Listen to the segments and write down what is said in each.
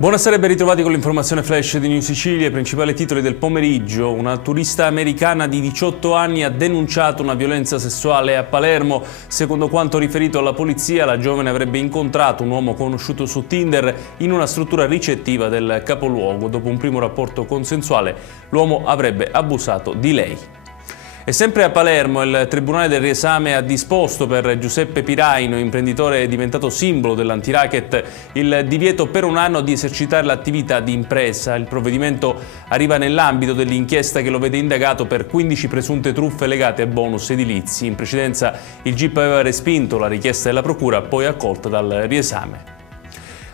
Buonasera e ben ritrovati con l'informazione flash di New Sicilia. I principali titoli del pomeriggio. Una turista americana di 18 anni ha denunciato una violenza sessuale a Palermo. Secondo quanto riferito alla polizia, la giovane avrebbe incontrato un uomo conosciuto su Tinder in una struttura ricettiva del capoluogo. Dopo un primo rapporto consensuale, l'uomo avrebbe abusato di lei. E sempre a Palermo il Tribunale del Riesame ha disposto per Giuseppe Piraino, imprenditore diventato simbolo dell'antiracket, il divieto per un anno di esercitare l'attività di impresa. Il provvedimento arriva nell'ambito dell'inchiesta che lo vede indagato per 15 presunte truffe legate a bonus edilizi. In precedenza il GIP aveva respinto la richiesta della Procura, poi accolta dal Riesame.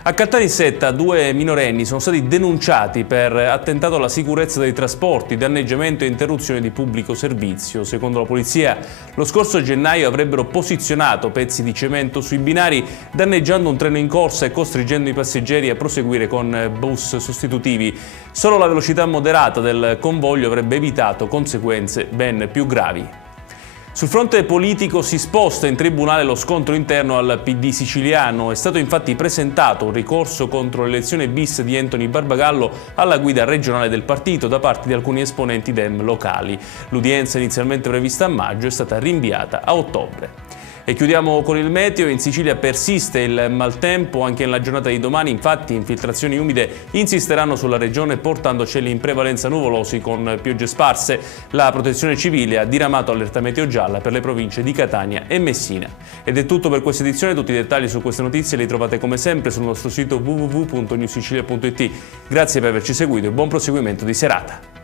A Caltanissetta 2 minorenni sono stati denunciati per attentato alla sicurezza dei trasporti, danneggiamento e interruzione di pubblico servizio. Secondo la polizia, lo scorso gennaio avrebbero posizionato pezzi di cemento sui binari, danneggiando un treno in corsa e costringendo i passeggeri a proseguire con bus sostitutivi. Solo la velocità moderata del convoglio avrebbe evitato conseguenze ben più gravi. Sul fronte politico si sposta in tribunale lo scontro interno al PD siciliano. È stato infatti presentato un ricorso contro l'elezione bis di Anthony Barbagallo alla guida regionale del partito da parte di alcuni esponenti Dem locali. L'udienza inizialmente prevista a maggio è stata rinviata a ottobre. E chiudiamo con il meteo. In Sicilia persiste il maltempo anche nella giornata di domani, infatti infiltrazioni umide insisteranno sulla regione portando cieli in prevalenza nuvolosi con piogge sparse. La Protezione Civile ha diramato allerta meteo gialla per le province di Catania e Messina. Ed è tutto per questa edizione, tutti i dettagli su queste notizie li trovate come sempre sul nostro sito www.newsicilia.it. Grazie per averci seguito e buon proseguimento di serata.